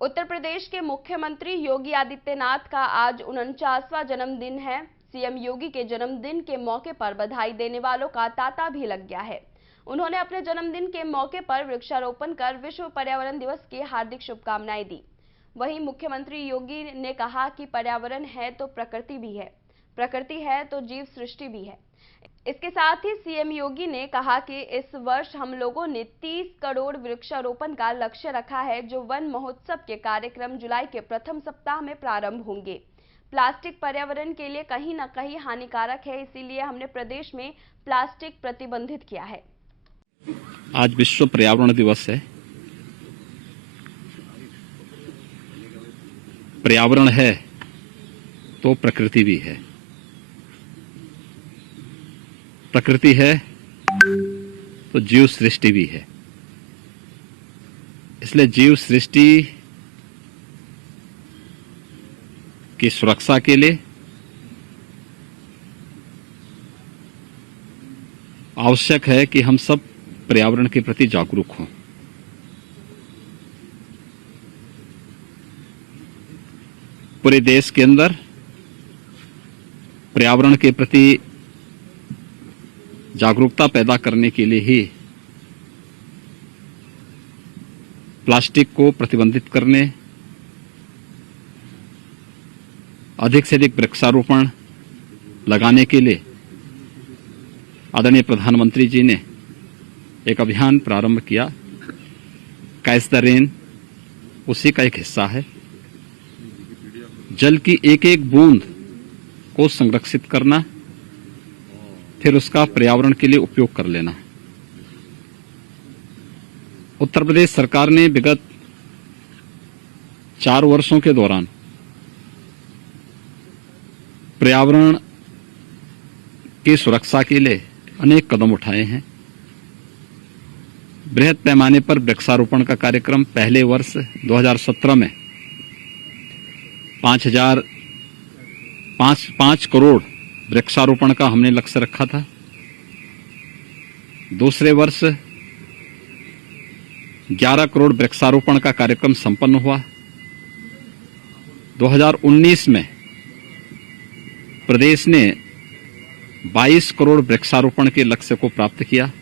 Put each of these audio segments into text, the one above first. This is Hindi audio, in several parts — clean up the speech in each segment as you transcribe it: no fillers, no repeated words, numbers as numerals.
उत्तर प्रदेश के मुख्यमंत्री योगी आदित्यनाथ का आज 49वां जन्मदिन है। सीएम योगी के जन्मदिन के मौके पर बधाई देने वालों का तांता भी लग गया है। उन्होंने अपने जन्मदिन के मौके पर वृक्षारोपण कर विश्व पर्यावरण दिवस की हार्दिक शुभकामनाएं दी। वहीं मुख्यमंत्री योगी ने कहा कि पर्यावरण है तो प्रकृति भी है, प्रकृति है तो जीव सृष्टि भी है। इसके साथ ही सीएम योगी ने कहा कि इस वर्ष हम लोगों ने 30 करोड़ वृक्षारोपण का लक्ष्य रखा है, जो वन महोत्सव के कार्यक्रम जुलाई के प्रथम सप्ताह में प्रारंभ होंगे। प्लास्टिक पर्यावरण के लिए कहीं न कहीं हानिकारक है, इसीलिए हमने प्रदेश में प्लास्टिक प्रतिबंधित किया है। आज विश्व पर्यावरण दिवस है। पर्यावरण है तो प्रकृति भी है, प्रकृति है तो जीव सृष्टि भी है। इसलिए जीव सृष्टि की सुरक्षा के लिए आवश्यक है कि हम सब पर्यावरण के प्रति जागरूक हों। पूरे देश के अंदर पर्यावरण के प्रति जागरूकता पैदा करने के लिए ही प्लास्टिक को प्रतिबंधित करने, अधिक से अधिक वृक्षारोपण लगाने के लिए आदरणीय प्रधानमंत्री जी ने एक अभियान प्रारंभ किया। कैच द रेन उसी का एक हिस्सा है। जल की एक एक बूंद को संरक्षित करना, फिर उसका पर्यावरण के लिए उपयोग कर लेना। उत्तर प्रदेश सरकार ने विगत 4 वर्षों के दौरान पर्यावरण की सुरक्षा के लिए अनेक कदम उठाए हैं। बृहद पैमाने पर वृक्षारोपण का कार्यक्रम पहले वर्ष 2017 में 5 करोड़ वृक्षारोपण का हमने लक्ष्य रखा था। दूसरे वर्ष 11 करोड़ वृक्षारोपण का कार्यक्रम संपन्न हुआ। 2019 में प्रदेश ने 22 करोड़ वृक्षारोपण के लक्ष्य को प्राप्त किया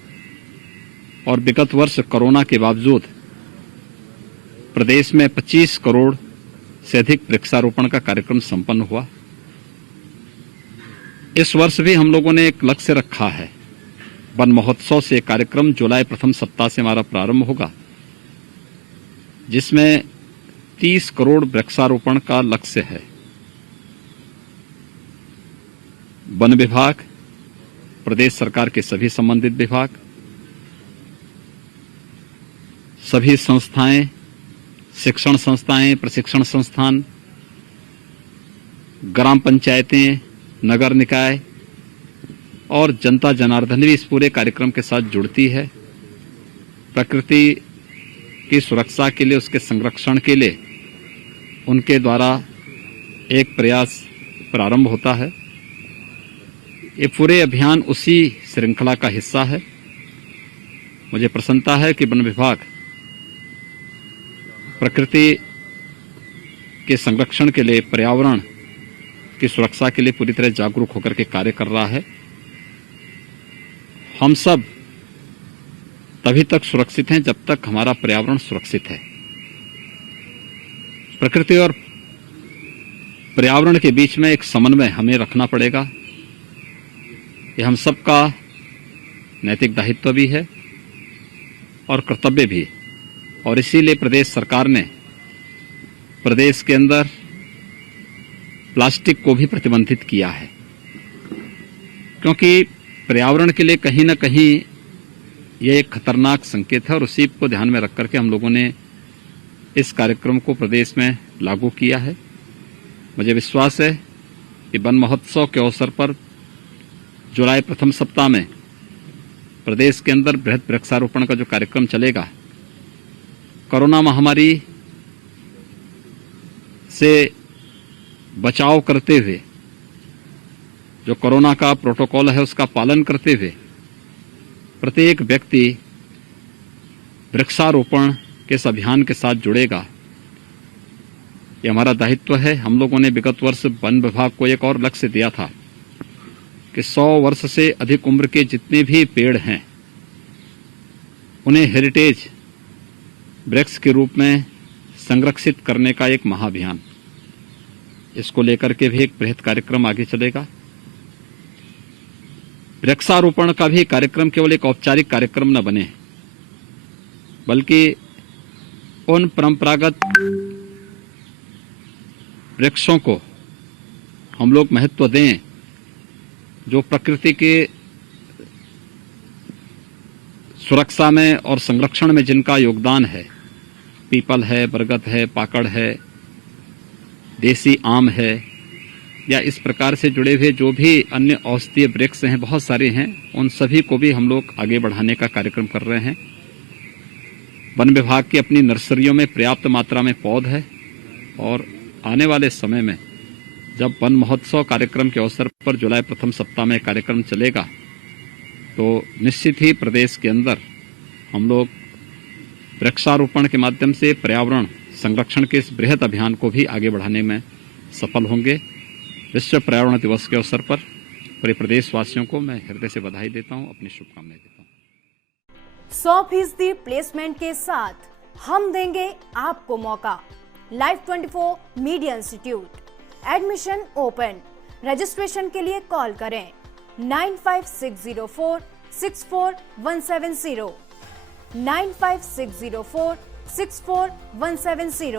और विगत वर्ष कोरोना के बावजूद प्रदेश में 25 करोड़ से अधिक वृक्षारोपण का कार्यक्रम संपन्न हुआ। इस वर्ष भी हम लोगों ने एक लक्ष्य रखा है। वन महोत्सव से कार्यक्रम जुलाई प्रथम सप्ताह से हमारा प्रारंभ होगा, जिसमें 30 करोड़ वृक्षारोपण का लक्ष्य है। वन विभाग, प्रदेश सरकार के सभी संबंधित विभाग, सभी संस्थाएं, शिक्षण संस्थाएं, प्रशिक्षण संस्थान, ग्राम पंचायतें, नगर निकाय और जनता जनार्दन भी इस पूरे कार्यक्रम के साथ जुड़ती है। प्रकृति की सुरक्षा के लिए, उसके संरक्षण के लिए उनके द्वारा एक प्रयास प्रारंभ होता है। ये पूरे अभियान उसी श्रृंखला का हिस्सा है। मुझे प्रसन्नता है कि वन विभाग प्रकृति के संरक्षण के लिए, पर्यावरण की सुरक्षा के लिए पूरी तरह जागरूक होकर के कार्य कर रहा है। हम सब तभी तक सुरक्षित हैं जब तक हमारा पर्यावरण सुरक्षित है। प्रकृति और पर्यावरण के बीच में एक समन्वय हमें रखना पड़ेगा। ये हम सबका नैतिक दायित्व भी है और कर्तव्य भी। और इसीलिए प्रदेश सरकार ने प्रदेश के अंदर प्लास्टिक को भी प्रतिबंधित किया है, क्योंकि पर्यावरण के लिए कहीं न कहीं यह एक खतरनाक संकेत है और उसी को ध्यान में रख करके हम लोगों ने इस कार्यक्रम को प्रदेश में लागू किया है। मुझे विश्वास है कि वन महोत्सव के अवसर पर जुलाई प्रथम सप्ताह में प्रदेश के अंदर बृहद वृक्षारोपण का जो कार्यक्रम चलेगा, कोरोना महामारी से बचाव करते हुए, जो कोरोना का प्रोटोकॉल है उसका पालन करते हुए प्रत्येक व्यक्ति वृक्षारोपण के इस अभियान के साथ जुड़ेगा ये हमारा दायित्व है। हम लोगों ने विगत वर्ष वन विभाग को एक और लक्ष्य दिया था कि 100 वर्ष से अधिक उम्र के जितने भी पेड़ हैं उन्हें हेरिटेज वृक्ष के रूप में संरक्षित करने का एक महाअभियान, इसको लेकर के भी एक बृहद कार्यक्रम आगे चलेगा। वृक्षारोपण का भी कार्यक्रम केवल एक औपचारिक कार्यक्रम न बने, बल्कि उन परंपरागत वृक्षों को हम लोग महत्व दें जो प्रकृति के सुरक्षा में और संरक्षण में जिनका योगदान है। पीपल है, बरगद है, पाकड़ है, देसी आम है, या इस प्रकार से जुड़े हुए जो भी अन्य औषधीय वृक्ष हैं, बहुत सारे हैं, उन सभी को भी हम लोग आगे बढ़ाने का कार्यक्रम कर रहे हैं। वन विभाग की अपनी नर्सरियों में पर्याप्त मात्रा में पौध है और आने वाले समय में जब वन महोत्सव कार्यक्रम के अवसर पर जुलाई प्रथम सप्ताह में कार्यक्रम चलेगा तो निश्चित ही प्रदेश के अंदर हम लोग वृक्षारोपण के माध्यम से पर्यावरण संरक्षण के इस बृहद अभियान को भी आगे बढ़ाने में सफल होंगे। विश्व पर्यावरण दिवस के अवसर पर पूरे प्रदेशवासियों को मैं हृदय से बधाई देता हूं, अपनी शुभकामनाएं देता हूं। 100% प्लेसमेंट के साथ हम देंगे आपको मौका। Live 24 media institute, admission open. Registration के लिए कॉल करें 95604 64170 95604 64170।